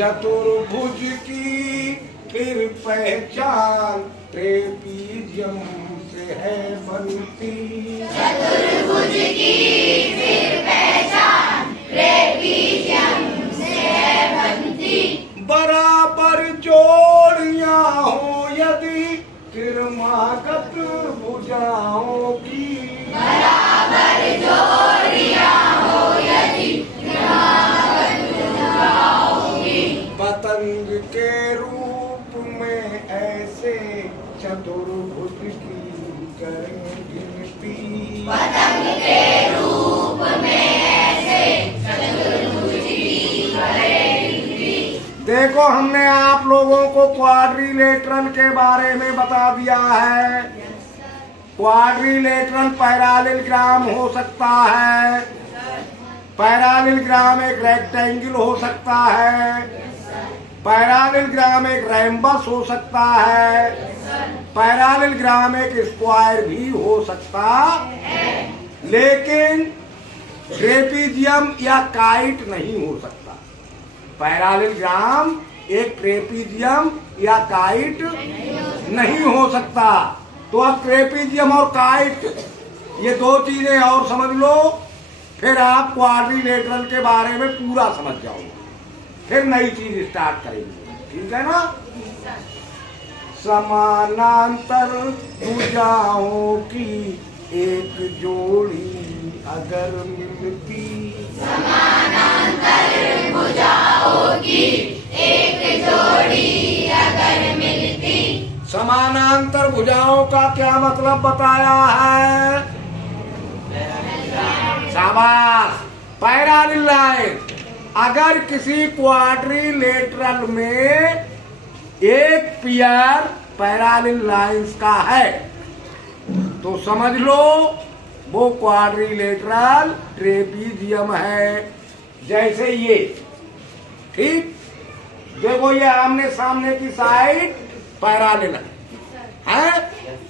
चतुर्भुज की फिर पहचान ट्रेपीजियम से है बनती। चतुर्भुज की फिर पहचान ट्रेपीजियम से है बनती। बराबर जोड़ियां हो यदि क्रमागत भुजाओं की। बराबर जोड़ियां हो यदि क्रमागत भुजाओं की। पतंग के रूप में ऐसे चतुर्भुज की करें गिनती। पतंग के रूप में ऐसे चतुर्भुज की करें गिनती। देखो हमने आप लोगों को क्वाड्रिलेटरल के बारे में बता दिया है। क्वाड्रिलेटरल पैरालेलोग्राम हो सकता है। पैरालेलोग्राम एक रेक्टेंगल हो सकता है। पैरालेलोग्राम एक रैम्बस हो सकता है। पैरालेलोग्राम एक स्क्वायर भी हो सकता है, लेकिन ट्रेपीजियम या काइट नहीं हो सकता। पैरालेलोग्राम एक ट्रेपीजियम या काइट नहीं हो सकता। तो अब ट्रेपीजियम और काइट ये दो चीजें और समझ लो, फिर आप क्वाड्रिलेटरल के बारे में पूरा समझ जाओगे। फिर नई चीज स्टार्ट करेंगे, ठीक है ना। समानांतर भुजाओं की एक जोड़ी अगर मिलती। समानांतर भुजाओं की एक जोड़ी अगर मिलती। समानांतर भुजाओं का क्या मतलब बताया है? शाबाश। Parallel line. अगर किसी क्वाड्रिलेटरल में एक पेयर पैरेलल लाइंस का है तो समझ लो वो क्वाड्रिलेटरल ट्रेपीजियम है। जैसे ये, ठीक, देखो ये आमने सामने की साइड पैरेलल है।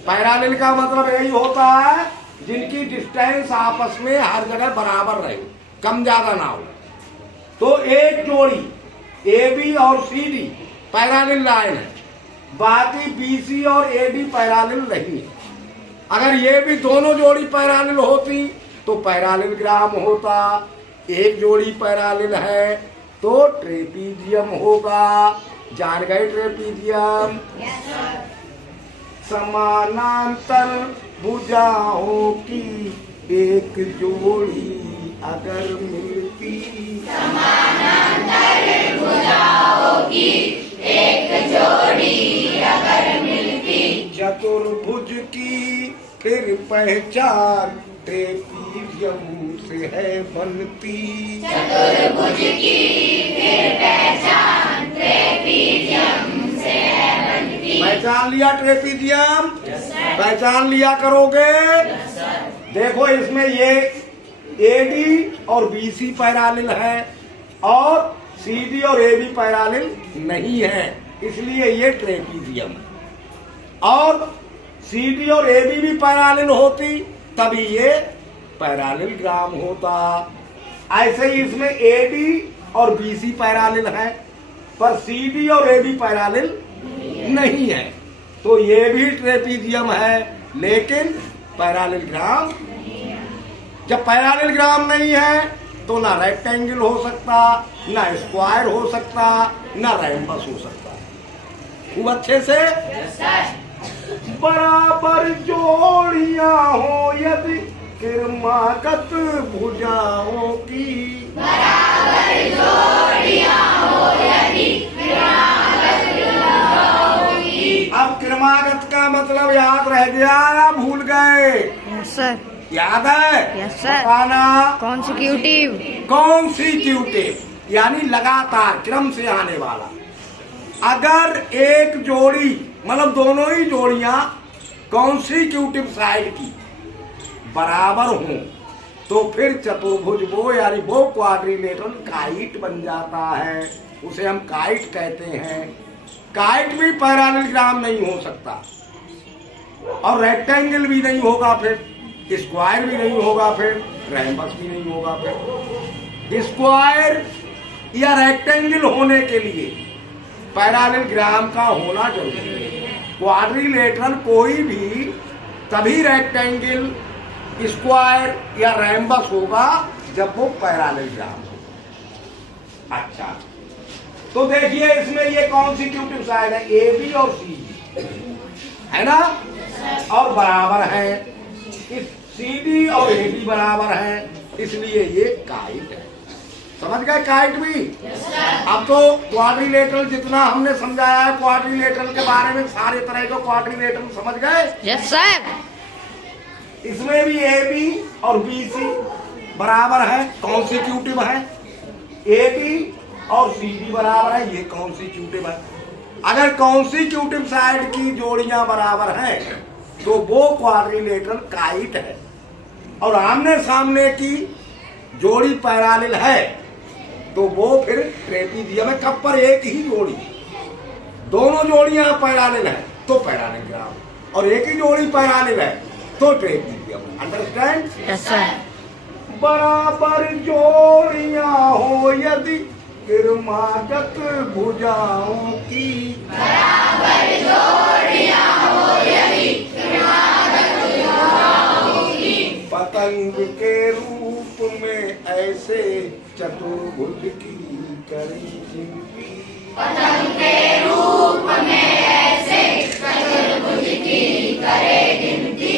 पैरेलल का मतलब यही होता है जिनकी डिस्टेंस आपस में हर जगह बराबर रहे, कम ज्यादा ना हो। तो एक जोड़ी AB और CD पैरेलल लाइन है, बाकी BC और AD पैरेलल नहीं है। अगर ये भी दोनों जोड़ी पैरेलल होती तो पैरेललोग्राम होता। एक जोड़ी पैरेलल है तो ट्रेपीजियम होगा। जान गए ट्रेपीजियम? समानांतर भुजाओं की एक जोड़ी अगर मिलती। समानांतर भुजाओं की एक जोड़ी अगर मिलती। चतुर्भुज की फिर पहचान ट्रेपीजियम से है बनती। चतुर्भुज की फिर पहचान ट्रेपीजियम से है बनती। पहचान लिया ट्रेपीजियम? पहचान लिया करोगे? देखो इसमें ये AD और BC पैरेलल है और CD और AB पैरेलल नहीं है, इसलिए ये ट्रेपीजियम है। और CD और AB भी पैरेलल होती तभी ये पैरेललोग्राम होता। ऐसे ही इसमें AD और BC पैरेलल है पर CD और AB पैरेलल नहीं है, तो ये भी ट्रेपीजियम है लेकिन पैरेललोग्राम। जब पैरेललोग्राम नहीं है तो ना रेक्टेंगल हो सकता, ना स्क्वायर हो सकता, ना रैम्बस हो सकता। खूब अच्छे से। बराबर जोड़ियां हो यदि क्रमागत भुजाओं की। बराबर जोड़ियां हो यदि क्रमागत भुजाओं की। अब क्रमागत का मतलब याद रह गया या भूल गए? Yes sir. याद है? Yes sir. बताना। कॉन्सिक्यूटिव। कॉन्सिक्यूटिव यानी लगातार क्रम से आने वाला। अगर एक जोड़ी मतलब दोनों ही जोड़ियां कॉन्सिक्यूटिव साइड की बराबर हों तो फिर चतुर्भुज वो यानी वो क्वाड्रिलेटरल काइट बन जाता है। उसे हम काइट कहते हैं। काइट भी पैरेललोग्राम नहीं हो सकता और रेक्टेंगल भी नहीं होगा, फिर स्क्वायर भी नहीं होगा, फिर रैम्बस भी नहीं होगा। फिर स्क्वायर या रेक्टेंगल होने के लिए पैरालेलोग्राम का होना जरूरी है। क्वाड्रिलेटरल कोई भी तभी रेक्टेंगल, स्क्वायर या रैम्बस होगा जब वो पैरालेलोग्राम हो। अच्छा, तो देखिए इसमें ये कॉन्स्टिट्यूटिव साइड है, ए बी और सी बी, है ना, और बराबर है। इस सी डी और ए डी बराबर है, इसलिए ये काइट है। समझ गए काइट भी? अब तो क्वाड्रिलेटरल जितना हमने समझाया है क्वाड्रिलेटरल के बारे में, सारे तरह के क्वाड्रिलेटरल समझ गए? Yes sir. इसमें भी ए बी और बी सी बराबर है, कॉन्स्टिट्यूटिव है। ए बी और सी डी बराबर है, ये कॉन्स्टिट्यूटिव है। अगर कॉन्स्टिट्यूटिव साइड की जोड़ियां बराबर हैं तो वो क्वाड्रिलेटरल काइट है, और आमने सामने की जोड़ी पैरालेल है तो वो फिर ट्रेपीजियम है। कब पर एक ही जोड़ी, दोनों जोड़ियां पैरालेल है तो पैरालेलोग्राम, और एक ही जोड़ी पैरालेल है तो ट्रेपीजियम। अंडरस्टैंड? Yes sir. बराबर जोड़ियां हो यदि क्रमागत भुजाओं की, बराबर जोड़ियां हो यदि क्रमागत भुजाओं की, पतंग के रूप में ऐसे चतुर्भुज की करें गिनती, पतंग के रूप में ऐसे चतुर्भुज की करे गिनती,